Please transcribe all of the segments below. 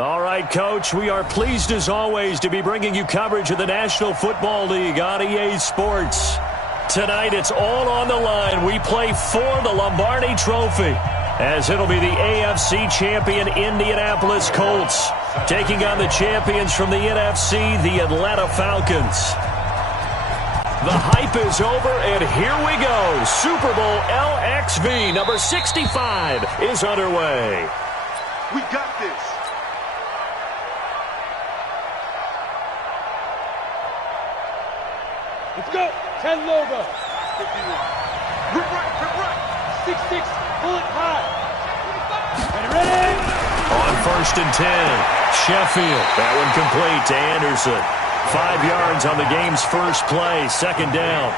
All right, Coach, we are pleased as always to be bringing you coverage of the National Football League on EA Sports. Tonight, it's all on the line. We play for the Lombardi Trophy, as it'll be the AFC champion Indianapolis Colts taking on the champions from the NFC, the Atlanta Falcons. The hype is over, and here we go. Super Bowl LXV number 65 is underway. We got this. Let's go. 10 logo. 51. Rip right. 6-6. Bullet high. Ready. On 1st and 10, Sheffield. That one complete to Anderson. 5 yards on the game's first play, 2nd down.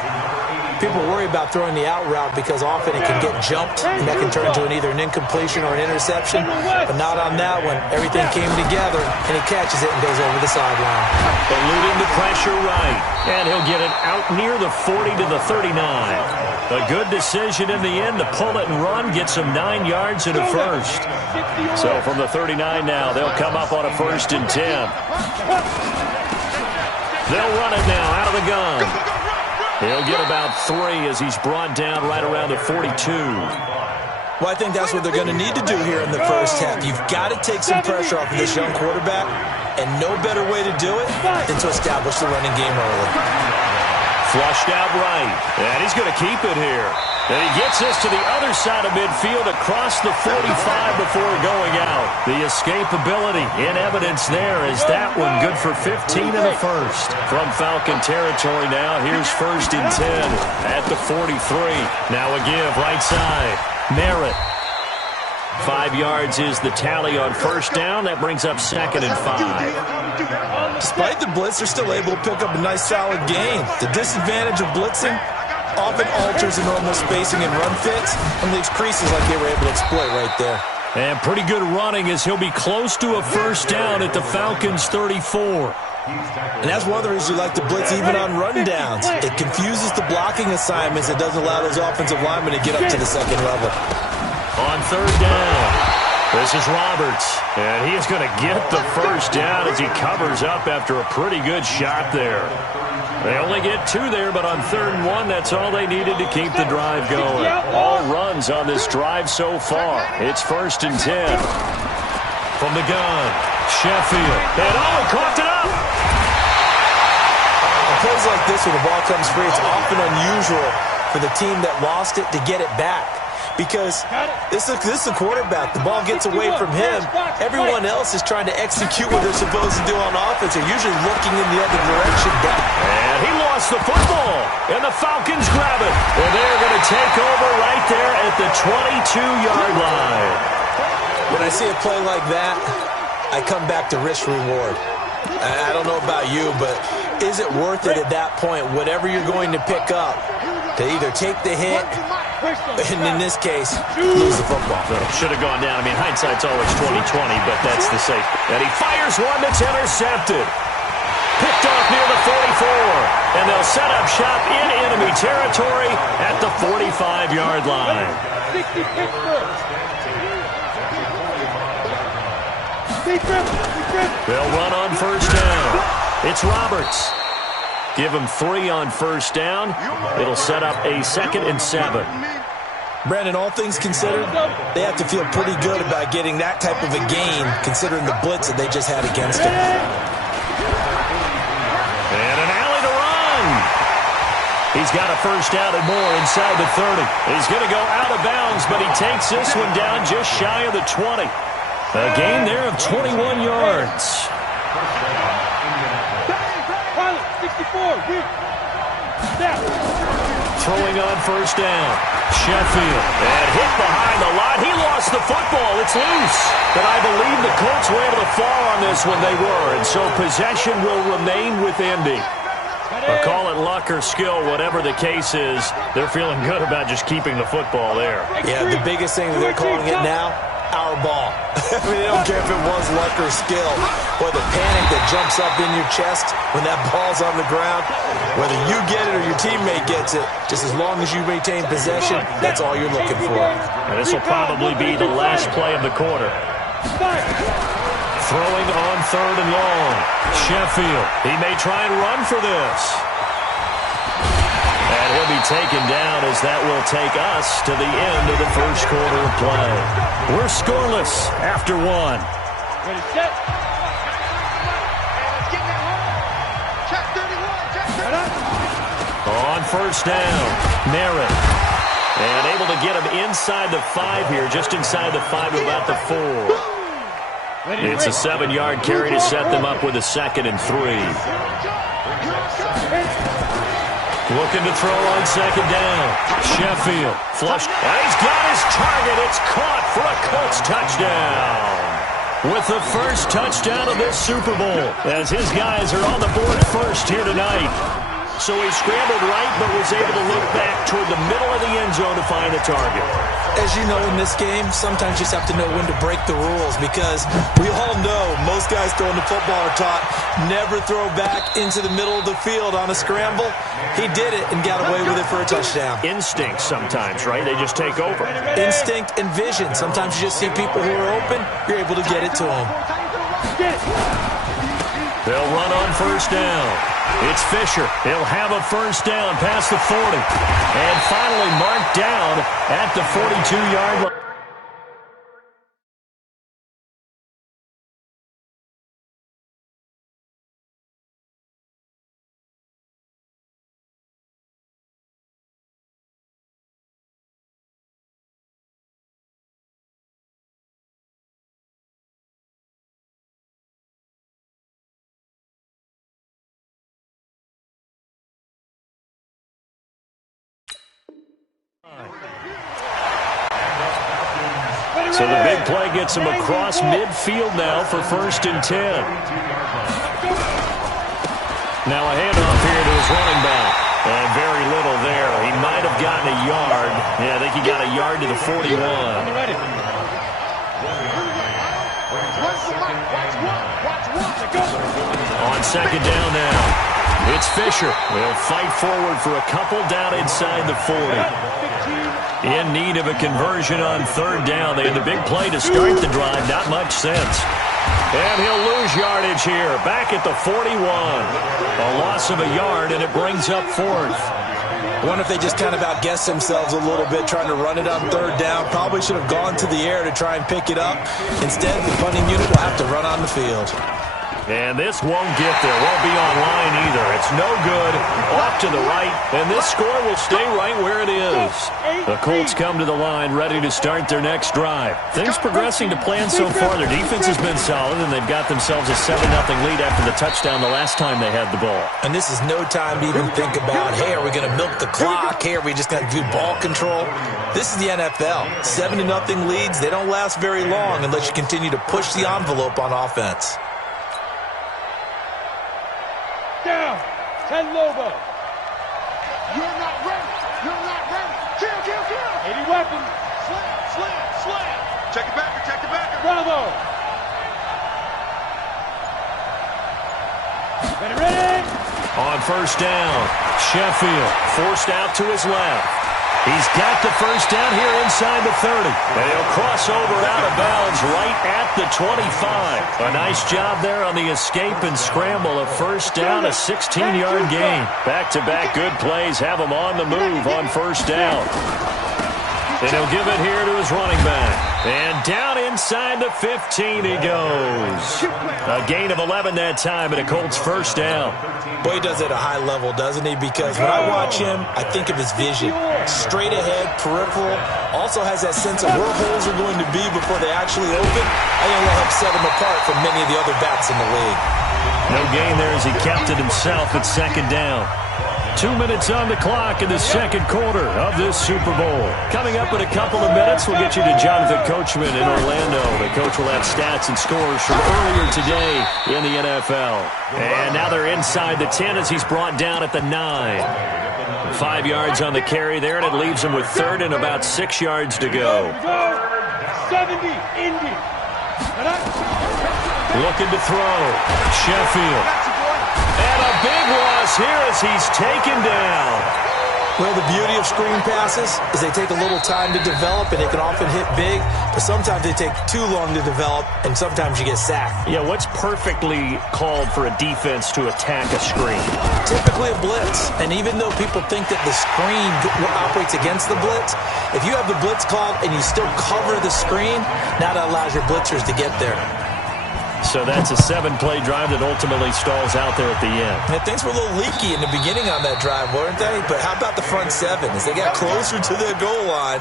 People worry about throwing the out route because often it can get jumped, and that can turn into either an incompletion or an interception. But not on that one. Everything came together, and he catches it and goes over the sideline. Eluding the pressure right, and he'll get it out near the 40 to the 39. A good decision in the end to pull it and run, get some 9 yards and a first. So from the 39 now, they'll come up on a 1st and 10. They'll run it now out of the gun. He'll get about 3 as he's brought down right around the 42. Well, I think that's what they're going to need to do here in the first half. You've got to take some pressure off of this young quarterback, and no better way to do it than to establish the running game early. Flushed out right, and he's going to keep it here. And he gets this to the other side of midfield across the 45 before going out. The escapability in evidence there is that one good for 15 and a first. From Falcon territory now, here's 1st and 10 at the 43. Now a give right side. Merritt. 5 yards is the tally on 1st down. That brings up 2nd and 5. Despite the blitz, they're still able to pick up a nice solid gain. The disadvantage of blitzing often alters the normal spacing and run fits and leaves creases like they were able to exploit right there. And pretty good running as he'll be close to a 1st down at the Falcons' 34. And that's one of the reasons we like to blitz even on run downs. It confuses the blocking assignments. It doesn't allow those offensive linemen to get up to the 2nd level. On 3rd down, this is Roberts. And he is going to get the 1st down as he covers up after a pretty good shot there. They only get 2 there, but on 3rd and 1, that's all they needed to keep the drive going. All runs on this drive so far. It's 1st and 10. From the gun, Sheffield. And he caught it up. Plays like this when the ball comes free, it's often unusual for the team that lost it to get it back. Because this is the quarterback. The ball gets away from him. Everyone else is trying to execute what they're supposed to do on offense. They're usually looking in the other direction. And he lost the football. And the Falcons grab it. And they're going to take over right there at the 22-yard line. When I see a play like that, I come back to risk-reward. I don't know about you, but is it worth it at that point, whatever you're going to pick up, to either take the hit, and in this case, lose the football? Should have gone down. I mean, hindsight's always 20/20, but that's the safe. And he fires one that's intercepted. Picked off near the 44. And they'll set up shop in enemy territory at the 45-yard line. They'll run on 1st down. It's Roberts. Give him 3 on 1st down. It'll set up a 2nd and 7. Brandon, all things considered, they have to feel pretty good about getting that type of a gain, considering the blitz that they just had against them. And an alley to run. He's got a 1st down and more inside the 30. He's going to go out of bounds, but he takes this one down just shy of the 20. A gain there of 21 yards. Throwing on 1st down. Sheffield. And hit behind the line. He lost the football. It's loose. But I believe the Colts were able to fall on this when they were. And so possession will remain with Indy. Or call it luck or skill, whatever the case is. They're feeling good about just keeping the football there. Yeah, the biggest thing that they're calling it now, our ball. I mean, they don't care if it was luck or skill. Or the panic that jumps up in your chest when that ball's on the ground. Whether you get it or your teammate gets it, just as long as you maintain possession, that's all you're looking for. And this will probably be the last play of the quarter. Throwing on 3rd and long. Sheffield, he may try and run for this. And he'll be taken down as that will take us to the end of the first quarter of play. We're scoreless after 1. Ready, set. On 1st down, Merritt. And able to get him inside the 5 here, just inside the 5 to about the 4. It's a 7-yard carry to set them up with a 2nd and 3. Looking to throw on 2nd down. Sheffield, flush. He's got his target. It's caught for a Colts touchdown. With the first touchdown of this Super Bowl, as his guys are on the board first here tonight. So he scrambled right, but was able to look back toward the middle of the end zone to find a target. As you know, in this game, sometimes you just have to know when to break the rules, because we all know most guys throwing the football are taught never throw back into the middle of the field on a scramble. He did it and got away with it for a touchdown. Instinct sometimes, right? They just take over. Instinct and vision. Sometimes you just see people who are open, you're able to get it to them. They'll run on 1st down. It's Fisher. He'll have a 1st down past the 40. And finally marked down at the 42-yard line. So the big play gets him across midfield now for 1st and 10. Now a handoff here to his running back. And very little there. He might have gotten a yard. Yeah, I think he got a yard to the 41. On 2nd down now. It's Fisher. He'll fight forward for a couple down inside the 40. In need of a conversion on 3rd down. They had the big play to start the drive. Not much sense. And he'll lose yardage here. Back at the 41. A loss of a yard, and it brings up 4th. I wonder if they just kind of outguessed themselves a little bit trying to run it on 3rd down. Probably should have gone to the air to try and pick it up. Instead, the punting unit will have to run on the field. And this won't get there. Won't be online either. It's no good. Off to the right. And this score will stay right where it is. The Colts come to the line ready to start their next drive. Things progressing to plan so far. Their defense has been solid, and they've got themselves a 7-0 lead after the touchdown the last time they had the ball. And this is no time to even think about, hey, are we going to milk the clock? Hey, are we just going to do ball control? This is the NFL. 7-0 leads, they don't last very long unless you continue to push the envelope on offense. Down. 10 Lobo. You're not ready. You're not ready. Kill, kill, kill. 80 weapons. Slam, slam, slam. Check it back. Check it back. Bravo. Ready. On 1st down, Sheffield forced out to his left. He's got the 1st down here inside the 30. And he'll cross over out of bounds right at the 25. A nice job there on the escape and scramble. A 1st down, a 16-yard gain. Back-to-back good plays have him on the move on 1st down. And he'll give it here to his running back. And down inside the 15 he goes. A gain of 11 that time, and a Colts 1st down. Boy, he does it at a high level, doesn't he? Because when I watch him, I think of his vision. Straight ahead, peripheral. Also has that sense of where holes are going to be before they actually open. I think that'll help set him apart from many of the other backs in the league. No gain there as he kept it himself at 2nd down. 2 minutes on the clock in the second quarter of this Super Bowl. Coming up in a couple of minutes, we'll get you to Jonathan Coachman in Orlando. The coach will have stats and scores from earlier today in the NFL. And now they're inside the 10 as he's brought down at the 9. 5 yards on the carry there, and it leaves him with 3rd and about 6 yards to go. 70, Indy. Looking to throw. Sheffield. And a big loss here as he's taken down. Well, the beauty of screen passes is they take a little time to develop, and they can often hit big, but sometimes they take too long to develop, and sometimes you get sacked. Yeah, what's perfectly called for a defense to attack a screen? Typically a blitz, and even though people think that the screen operates against the blitz, if you have the blitz called and you still cover the screen, now that allows your blitzers to get there. So that's a 7-play drive that ultimately stalls out there at the end. And things were a little leaky in the beginning on that drive, weren't they? But how about the front seven? As they got closer to their goal line,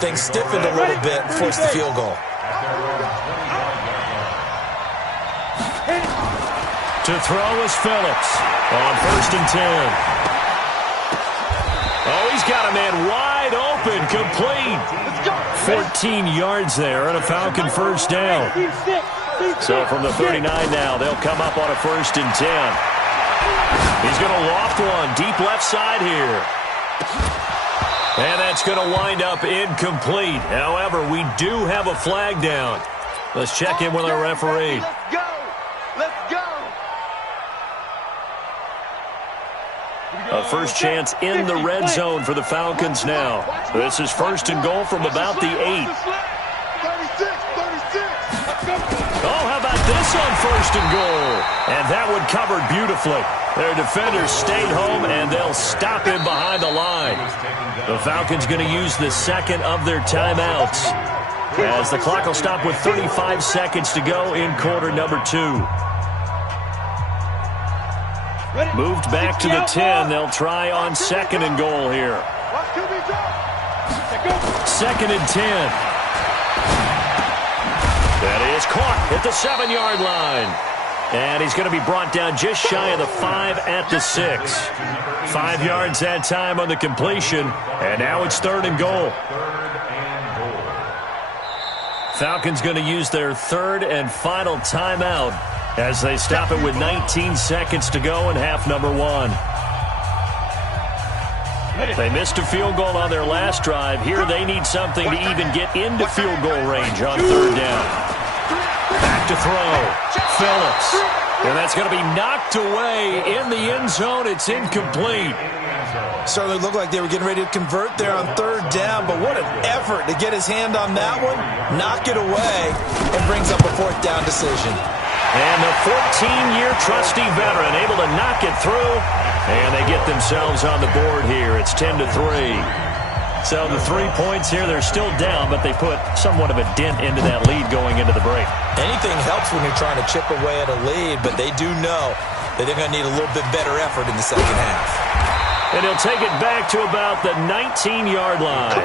things stiffened a little bit, forced the field goal. To throw is Phillips on 1st and 10. Oh, he's got a man wide open, complete. 14 yards there and a Falcon first down. So from the 39 now, they'll come up on a 1st and 10. He's going to loft one deep left side here. And that's going to wind up incomplete. However, we do have a flag down. Let's check in with our referee. Let's go. Let's go. A first chance in the red zone for the Falcons now. This is 1st and goal from about the 8. 36. Oh, how about this on 1st and goal? And that one covered beautifully. Their defenders stayed home, and they'll stop him behind the line. The Falcons going to use the second of their timeouts, as the clock will stop with 35 seconds to go in quarter number 2. Moved back to the 10. They'll try on 2nd and goal here. 2nd and 10. That is caught at the 7-yard line. And he's going to be brought down just shy of the 5 at the 6. 5 yards that time on the completion. And now it's 3rd and goal. Falcons going to use their 3rd and final timeout as they stop it with 19 seconds to go in half number 1. They missed a field goal on their last drive. Here they need something to even get into field goal range on 3rd down. Back to throw. Phillips. And that's going to be knocked away in the end zone. It's incomplete. Certainly looked like they were getting ready to convert there on 3rd down, but what an effort to get his hand on that one, knock it away, and brings up a 4th down decision. And the 14-year trusty veteran able to knock it through, and they get themselves on the board here. It's 10-3. So the 3 points here, they're still down, but they put somewhat of a dent into that lead going into the break. Anything helps when you're trying to chip away at a lead, but they do know that they're going to need a little bit better effort in the second half. And he'll take it back to about the 19-yard line.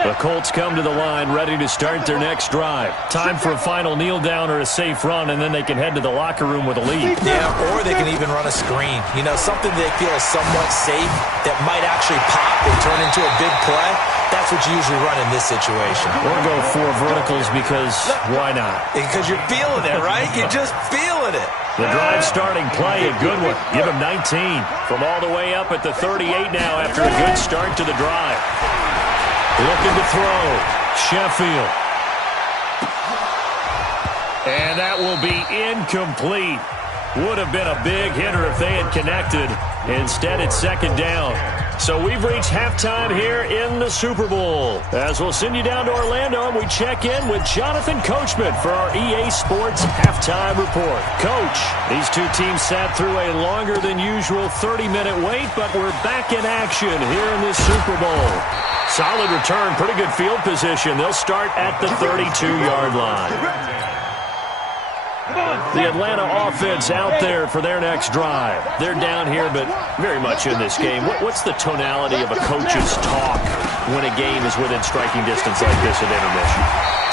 The Colts come to the line ready to start their next drive. Time for a final kneel down or a safe run, and then they can head to the locker room with a lead. Yeah, or they can even run a screen. You know, something they feel is somewhat safe that might actually pop and turn into a big play. That's what you usually run in this situation. Or go 4 verticals because why not? Because you're feeling it, right? You're just feeling it. The drive starting play, a good one. Give him 19. From all the way up at the 38 now after a good start to the drive. Looking to throw. Sheffield. And that will be incomplete. Would have been a big hitter if they had connected. Instead, it's 2nd down. So we've reached halftime here in the Super Bowl. As we'll send you down to Orlando, and we check in with Jonathan Coachman for our EA Sports Halftime Report. Coach, these two teams sat through a longer than usual 30-minute wait, but we're back in action here in this Super Bowl. Solid return, pretty good field position. They'll start at the 32-yard line. The Atlanta offense out there for their next drive. They're down here, but very much in this game. What's the tonality of a coach's talk when a game is within striking distance like this at intermission?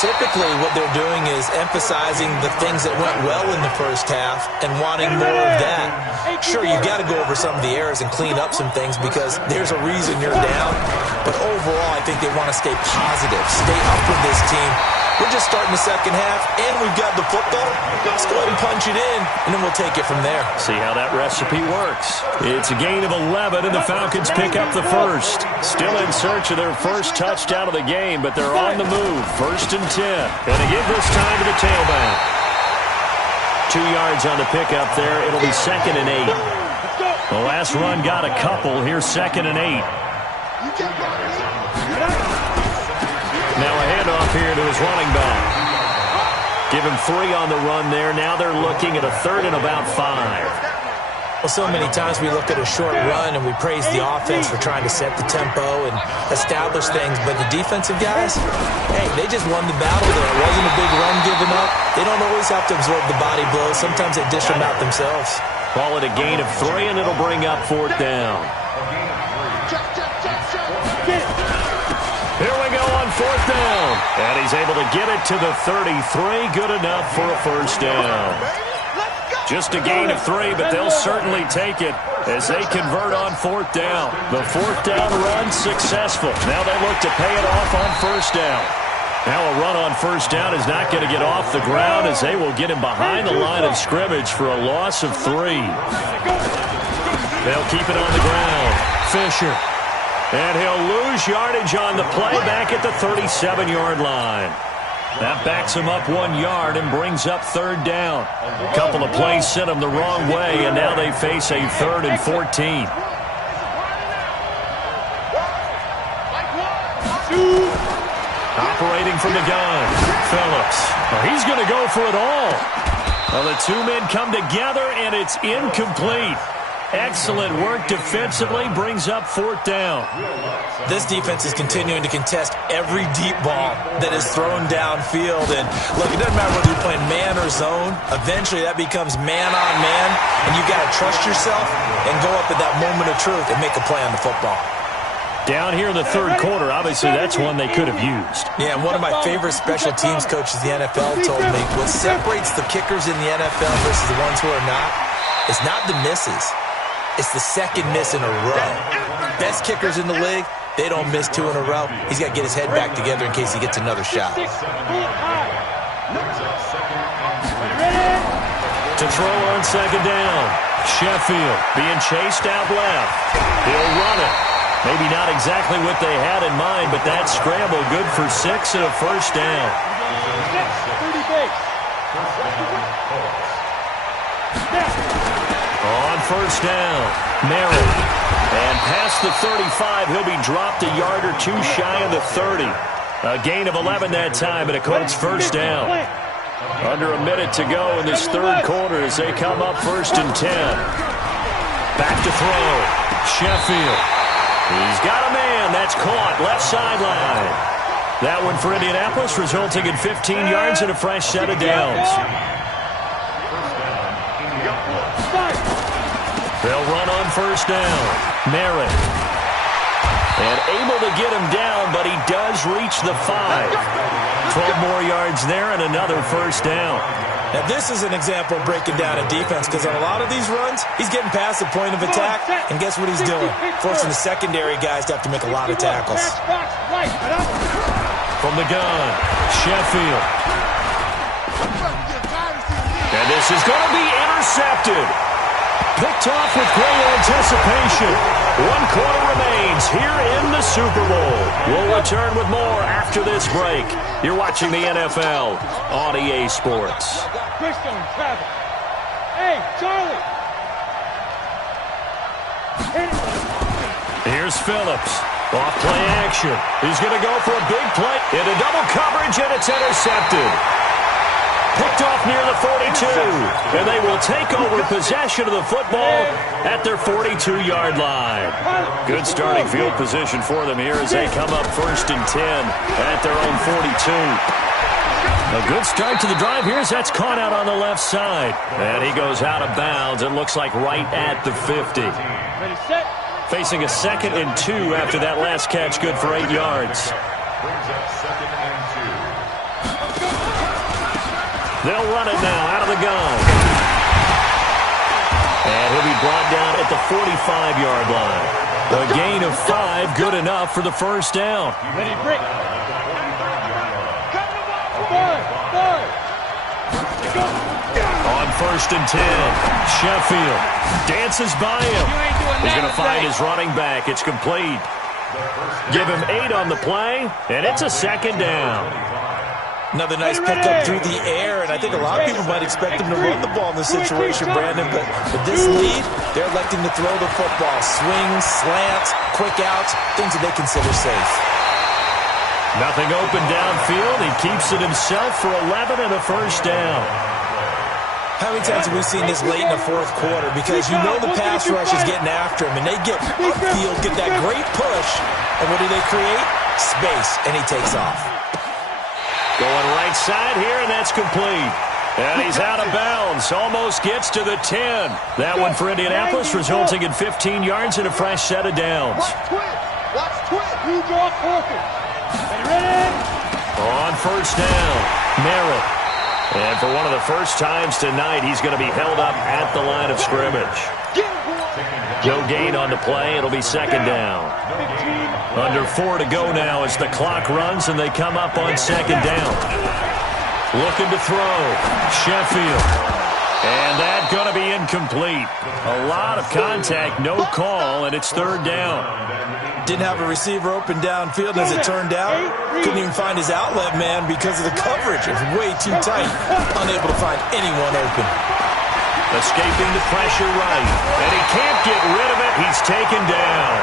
Typically, what they're doing is emphasizing the things that went well in the first half and wanting more of that. Sure, you've got to go over some of the errors and clean up some things because there's a reason you're down. But overall, I think they want to stay positive, stay up with this team. We're just starting the second half, and we've got the football. Let's go ahead and punch it in, and then we'll take it from there. See how that recipe works. It's a gain of 11, and the Falcons pick up the first. Still in search of their first touchdown of the game, but they're on the move. 1st and 10. Going to give this time to the tailback. 2 yards on the pickup there. It'll be 2nd and 8. The last run got a couple. Here's 2nd and 8. Now a handoff here to his running back. Give him 3 on the run there. Now they're looking at a 3rd and about 5. Well, so many times we look at a short run and we praise the offense for trying to set the tempo and establish things. But the defensive guys, hey, they just won the battle there. It wasn't a big run given up. They don't always have to absorb the body blows. Sometimes they dish them out themselves. Call it a gain of 3, and it'll bring up 4th down. Here we go on 4th down. And he's able to get it to the 33. Good enough for a 1st down. Just a gain of 3, but they'll certainly take it as they convert on 4th down. The 4th down run successful. Now they look to pay it off on 1st down. Now a run on 1st down is not going to get off the ground as they will get him behind the line of scrimmage for a loss of 3. They'll keep it on the ground. Fisher. And he'll lose yardage on the play back at the 37-yard line. That backs him up 1 yard and brings up 3rd down. A couple of plays sent him the wrong way, and now they face a 3rd and 14. Operating from the gun, Phillips. Well, he's going to go for it all. Well, the 2 men come together, and it's incomplete. Excellent work defensively, brings up 4th down. This defense is continuing to contest every deep ball that is thrown downfield. And look, it doesn't matter whether you're playing man or zone. Eventually that becomes man on man, and you've got to trust yourself and go up at that moment of truth and make a play on the football. Down here in the 3rd quarter, obviously that's one they could have used. Yeah, and one of my favorite special teams coaches in the NFL told me what separates the kickers in the NFL versus the ones who are not is not the misses. It's the 2nd miss in a row. Best kickers in the league, they don't miss 2 in a row. He's got to get his head back together in case he gets another shot. To throw on 2nd down. Sheffield being chased out left. He'll run it. Maybe not exactly what they had in mind, but that scramble good for 6 and a 1st down. On 1st down, Merritt. And past the 35, he'll be dropped a yard or 2 shy of the 30. A gain of 11 that time, and a Colts 1st down. Under a minute to go in this 3rd quarter as they come up 1st and 10. Back to throw. Sheffield. He's got a man. That's caught. Left sideline. That one for Indianapolis, resulting in 15 yards and a fresh set of downs. They'll run on 1st down. Merritt. And able to get him down, but he does reach the 5. 12 more yards there and another 1st down. Now, this is an example of breaking down a defense because on a lot of these runs, he's getting past the point of attack, and guess what he's doing? Forcing the secondary guys to have to make a lot of tackles. From the gun, Sheffield. And this is going to be intercepted. Picked off with great anticipation. 1 quarter remains here in the Super Bowl. We'll return with more after this break. You're watching the NFL on EA Sports. Hey, Charlie. Here's Phillips. Off play action. He's going to go for a big play into double coverage, and it's intercepted. Picked off near the 42, and they will take over possession of the football at their 42-yard line. Good starting field position for them here as they come up 1st and 10 at their own 42. A good start to the drive here as that's caught out on the left side. And he goes out of bounds. It looks like right at the 50. Facing a 2nd and 2 after that last catch, good for 8 yards. They'll run it now out of the gun. And he'll be brought down at the 45-yard line. A gain of 5, good enough for the 1st down. Ready, break. On 1st and 10, Sheffield dances by him. He's going to find his running back. It's complete. Give him 8 on the play, and it's a 2nd down. Another nice pickup through the air, and I think a lot of people might expect them to run the ball in this situation, Brandon, but with this lead, they're electing to throw the football. Swings, slants, quick outs, things that they consider safe. Nothing open downfield. He keeps it himself for 11 and a first down. How many times have we seen this late in the fourth quarter? Because you know the pass rush is getting after him, and they get upfield, get that great push, and what do they create? Space, and he takes off. Going right side here, and that's complete. And he's out of bounds. Almost gets to the 10. That one for Indianapolis, resulting in 15 yards and a fresh set of downs. Watch twit. You draw focus. Ready? On first down, Merritt. And for one of the first times tonight, he's going to be held up at the line of scrimmage. No gain on the play. It'll be second down. Under 4 to go now as the clock runs and they come up on second down. Looking to throw. Sheffield. And that's going to be incomplete. A lot of contact, no call, and it's third down. Didn't have a receiver open downfield, as it turned out. Couldn't even find his outlet man because of the coverage. It was way too tight. Unable to find anyone open. Escaping the pressure right. And he can't get rid of it. He's taken down.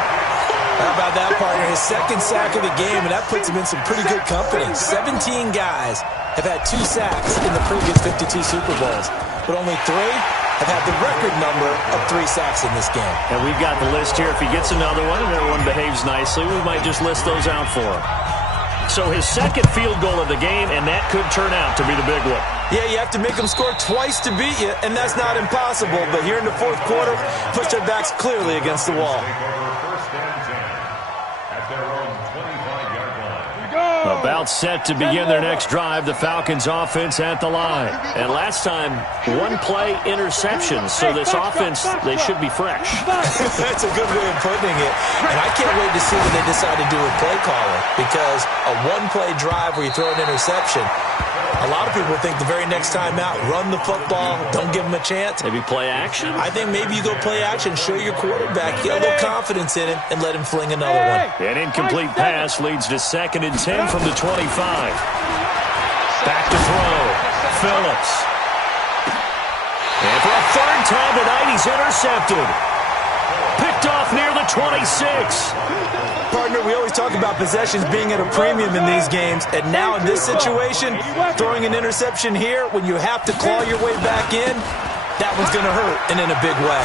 How about that, partner? His second sack of the game, and that puts him in some pretty good company. 17 guys have had 2 sacks in the previous 52 Super Bowls, but only 3 have had the record number of 3 sacks in this game. And we've got the list here. If he gets another one and everyone behaves nicely, we might just list those out for him. So his second field goal of the game, and that could turn out to be the big one. Yeah, you have to make them score twice to beat you, and that's not impossible. But here in the fourth quarter, push their backs clearly against the wall. About set to begin their next drive, the Falcons offense at the line. And last time, 1-play interception, so this offense, they should be fresh. That's a good way of putting it. And I can't wait to see what they decide to do with play calling, because a 1-play drive where you throw an interception, a lot of people think the very next time out, run the football, don't give them a chance. Maybe play action? I think maybe you go play action, show your quarterback, get a little confidence in him, and let him fling another one. An incomplete pass leads to 2nd and 10 from the 25. Back to throw. Phillips. And for a third time tonight, he's intercepted. Picked off near the 26. Partner, we always talk about possessions being at a premium in these games, and now in this situation, throwing an interception here when you have to claw your way back in, that one's going to hurt, and in a big way.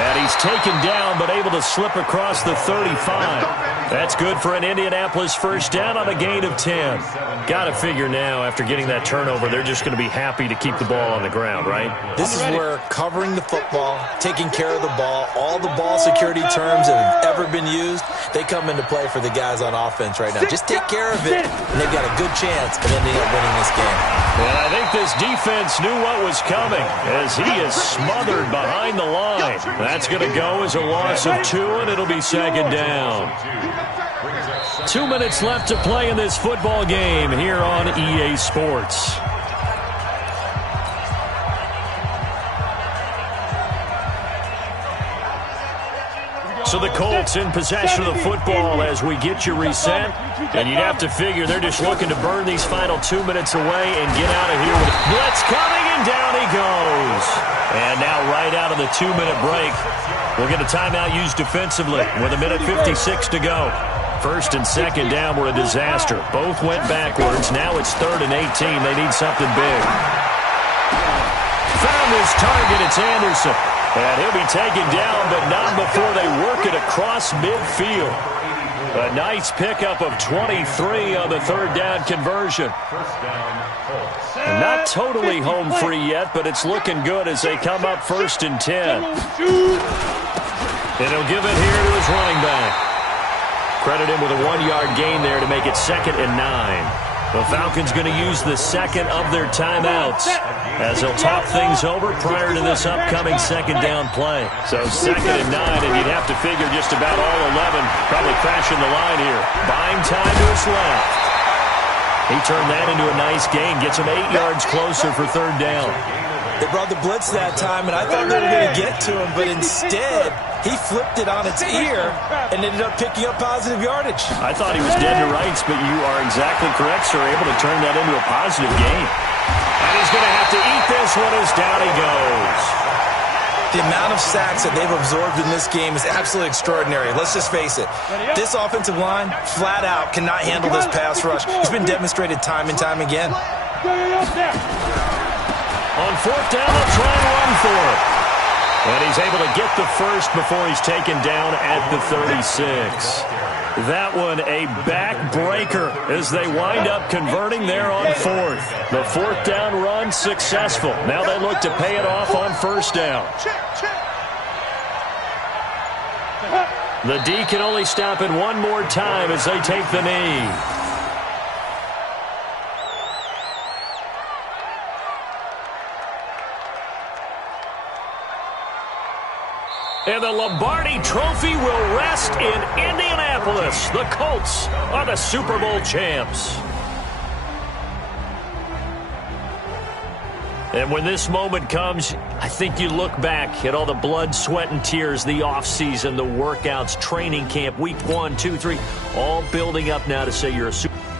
And he's taken down, but able to slip across the 35. That's good for an Indianapolis first down on a gain of 10. Got to figure now, after getting that turnover, they're just going to be happy to keep the ball on the ground, right? This is where covering the football, taking care of the ball, all the ball security terms that have ever been used, they come into play for the guys on offense right now. Just take care of it, and they've got a good chance of ending up winning this game. And I think this defense knew what was coming as he is smothered behind the line. That's going to go as a loss of 2, and it'll be second down. 2 minutes left to play in this football game here on EA Sports. So the Colts in possession of the football as we get you reset. And you'd have to figure they're just looking to burn these final 2 minutes away and get out of here with a blitz coming, and down he goes. And now right out of the 2-minute break, we'll get a timeout used defensively with 1:56 to go. First and second down were a disaster. Both went backwards. Now it's 3rd and 18. They need something big. Found his target. It's Anderson. And he'll be taken down, but not before they work it across midfield. A nice pickup of 23 on the 3rd down conversion. And not totally home free yet, but it's looking good as they come up 1st and 10. And he'll give it here to his running back. Credit him with a 1-yard gain there to make it 2nd and 9. The Falcons going to use the second of their timeouts as they'll talk things over prior to this upcoming second down play. So 2nd and 9, and you'd have to figure just about all 11 probably crashing the line here. Buying time to his left. He turned that into a nice gain, gets him 8 yards closer for 3rd down. They brought the blitz that time, and I thought they were going to get to him, but instead, he flipped it on its ear and ended up picking up positive yardage. I thought he was dead to rights, but you are exactly correct, sir. Able to turn that into a positive gain. And he's going to have to eat this one as down he goes. The amount of sacks that they've absorbed in this game is absolutely extraordinary. Let's just face it. This offensive line, flat out, cannot handle this pass rush. It's been demonstrated time and time again. On fourth down, they'll try and run for it. And he's able to get the first before he's taken down at the 36. That one a backbreaker as they wind up converting there on fourth. The fourth down run successful. Now they look to pay it off on first down. The D can only stop it one more time as they take the knee. And the Lombardi Trophy will rest in Indianapolis. The Colts are the Super Bowl champs. And when this moment comes, I think you look back at all the blood, sweat, and tears, the offseason, the workouts, training camp, week 1, 2, 3, all building up now to say you're a Super Bowl.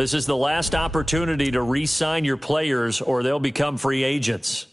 This is the last opportunity to re-sign your players or they'll become free agents.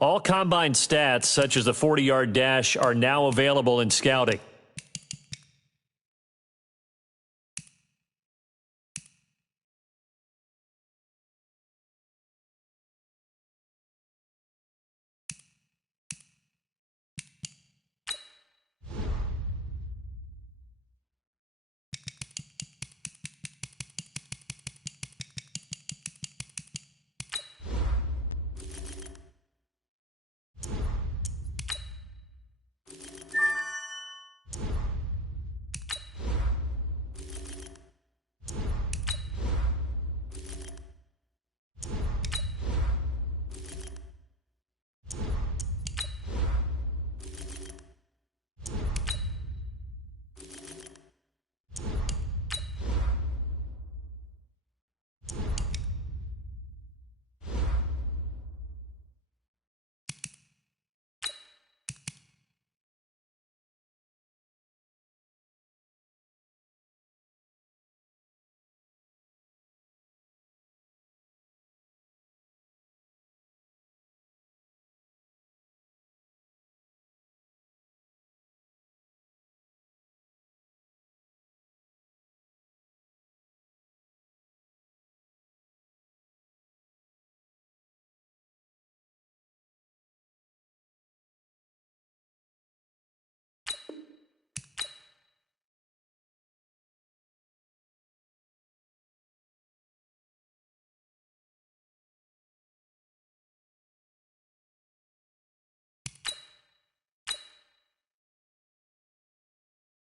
All combine stats, such as the 40-yard dash, are now available in scouting.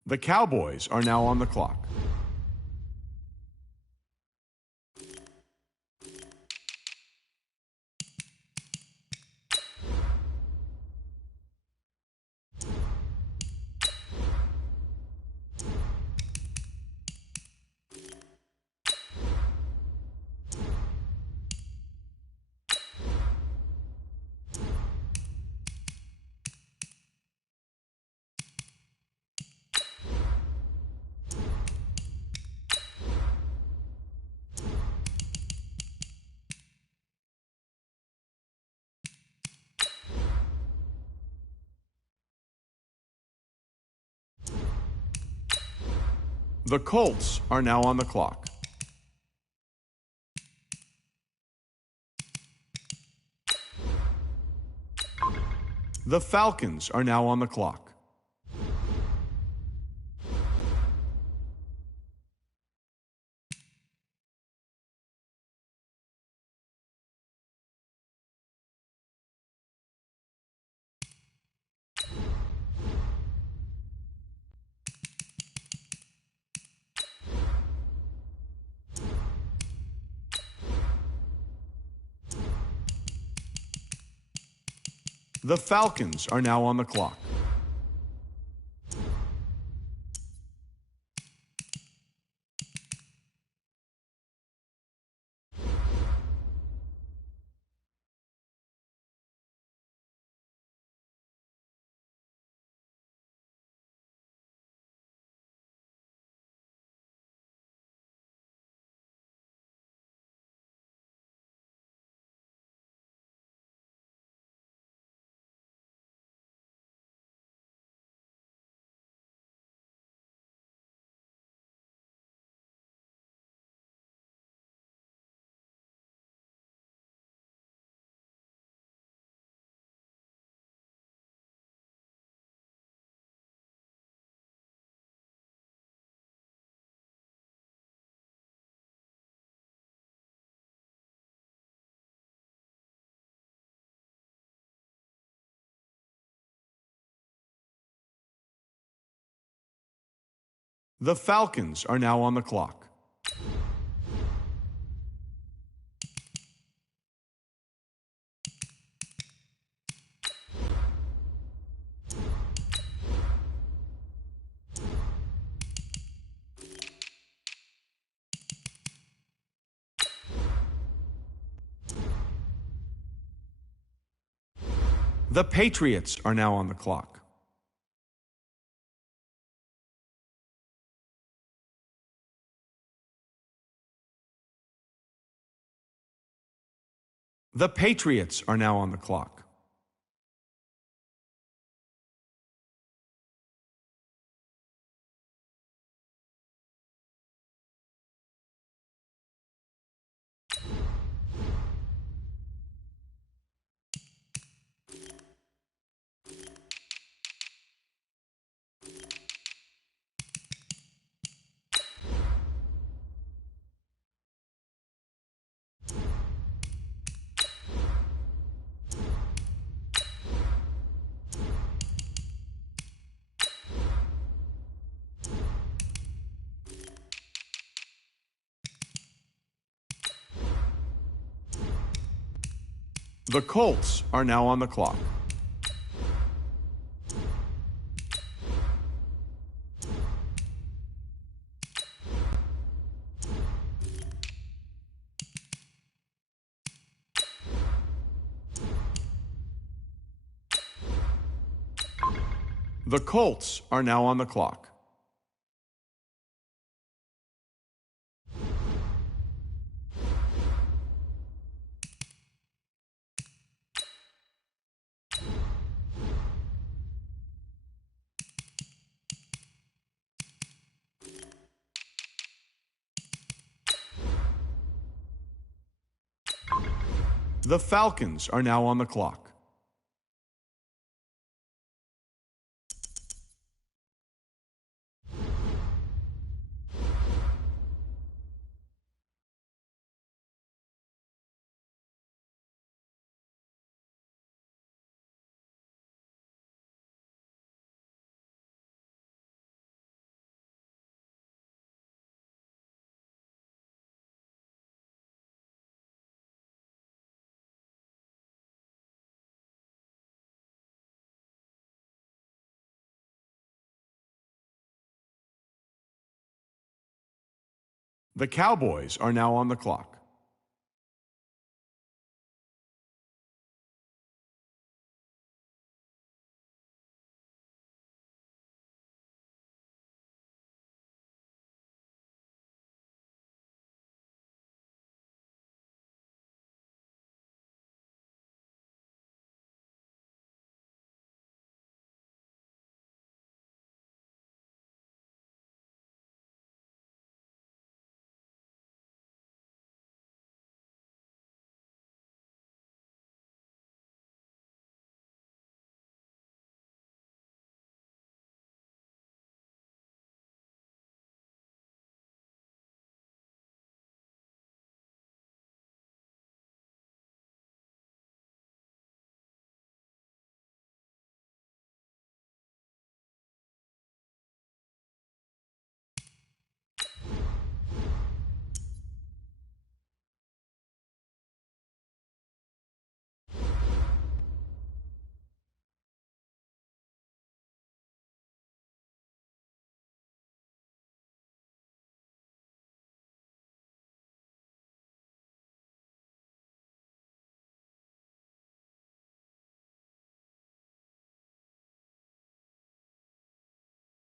The Cowboys are now on the clock. The Colts are now on the clock. The Falcons are now on the clock. The Falcons are now on the clock. The Falcons are now on the clock. The Patriots are now on the clock. The Patriots are now on the clock. The Colts are now on the clock. The Colts are now on the clock. The Falcons are now on the clock. The Cowboys are now on the clock.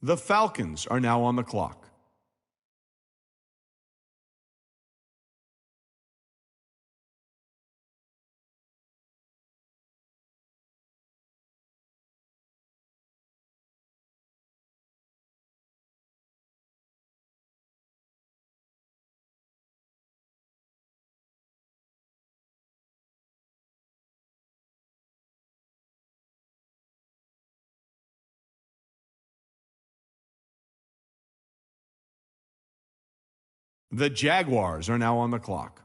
The Falcons are now on the clock. The Jaguars are now on the clock.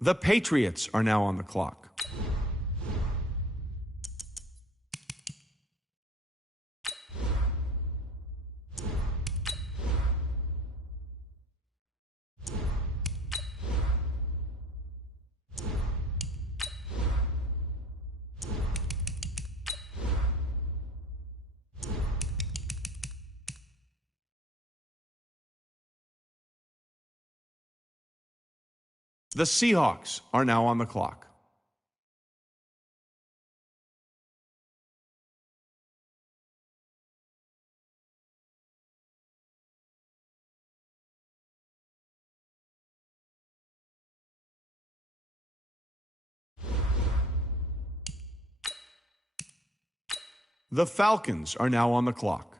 The Patriots are now on the clock. The Seahawks are now on the clock. The Falcons are now on the clock.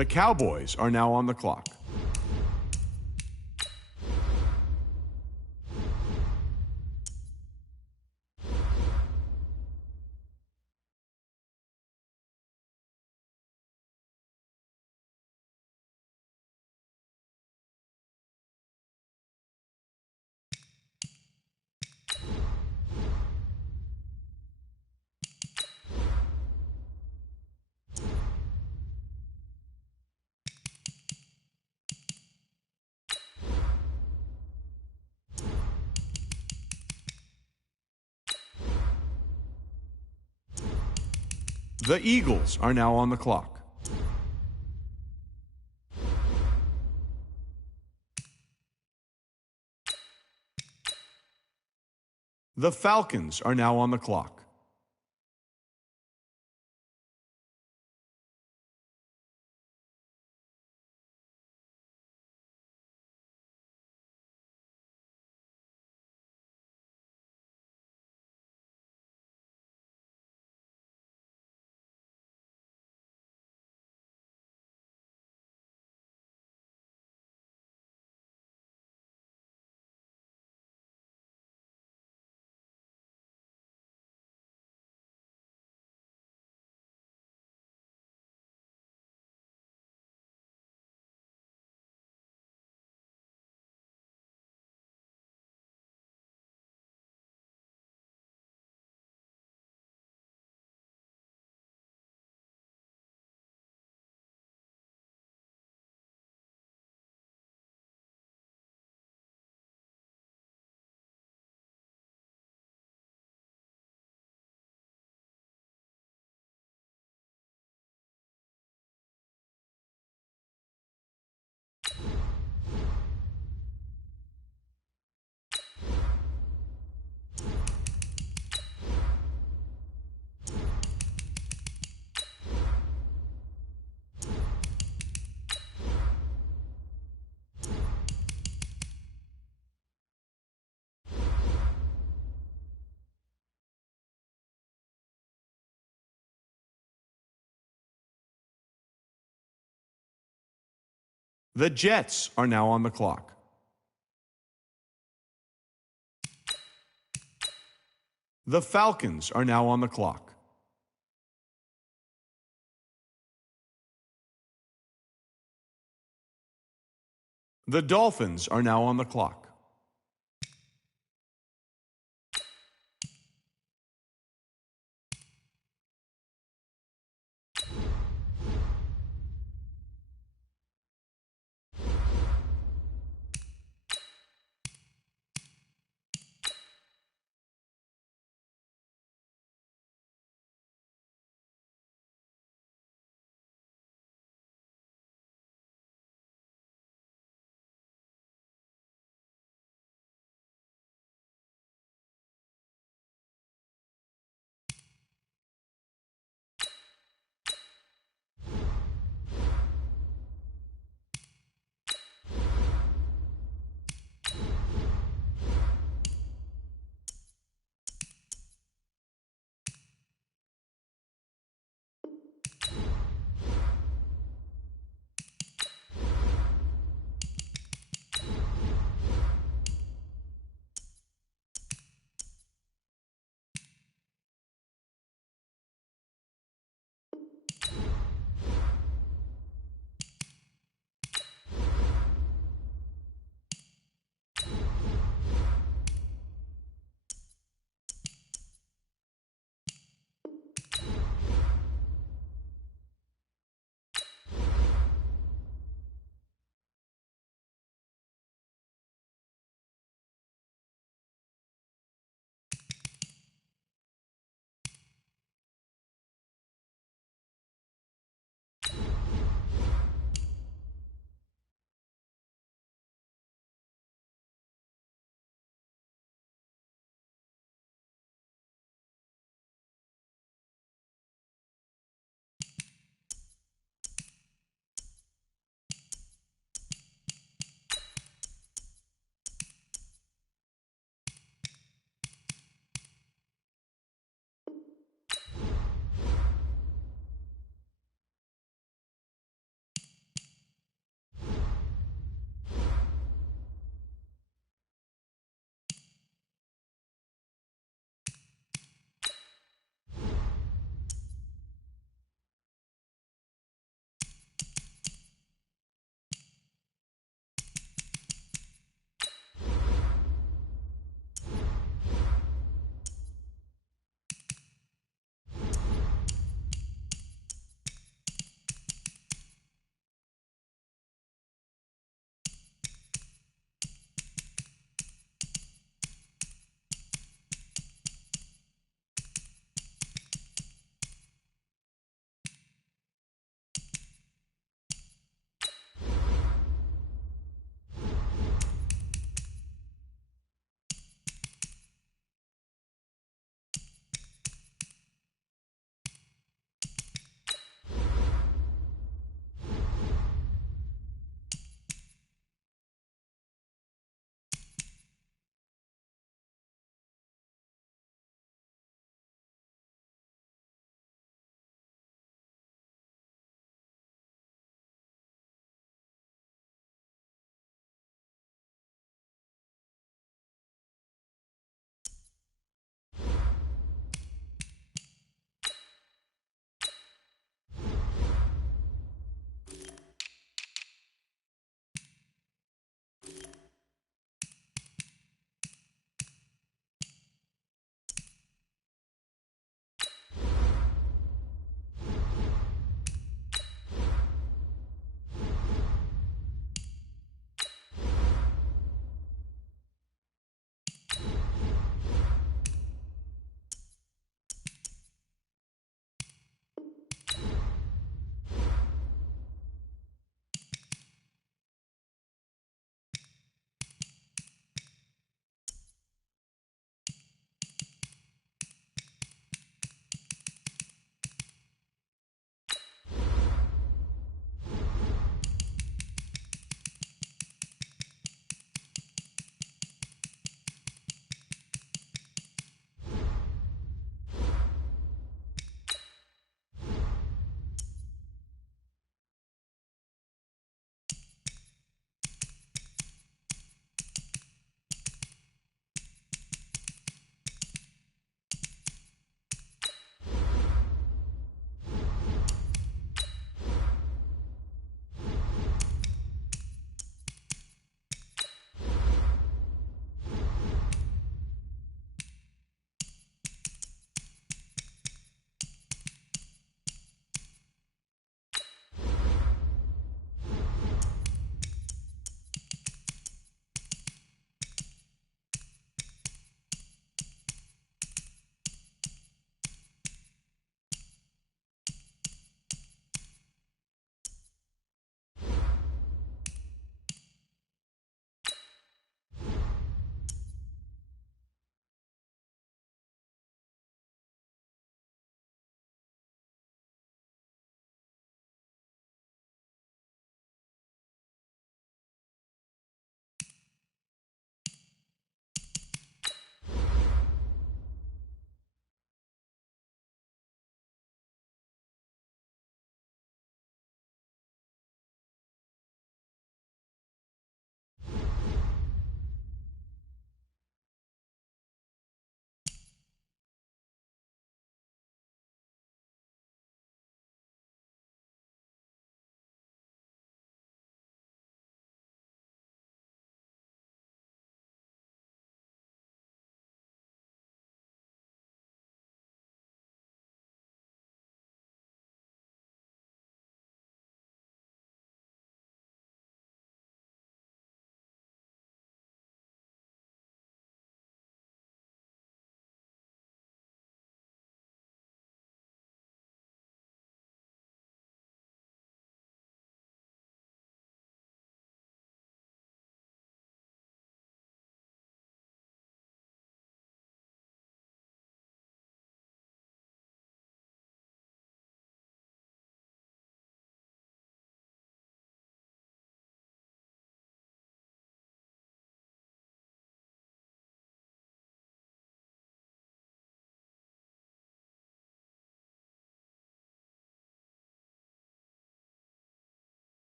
The Cowboys are now on the clock. The Eagles are now on the clock. The Falcons are now on the clock. The Jets are now on the clock. The Falcons are now on the clock. The Dolphins are now on the clock.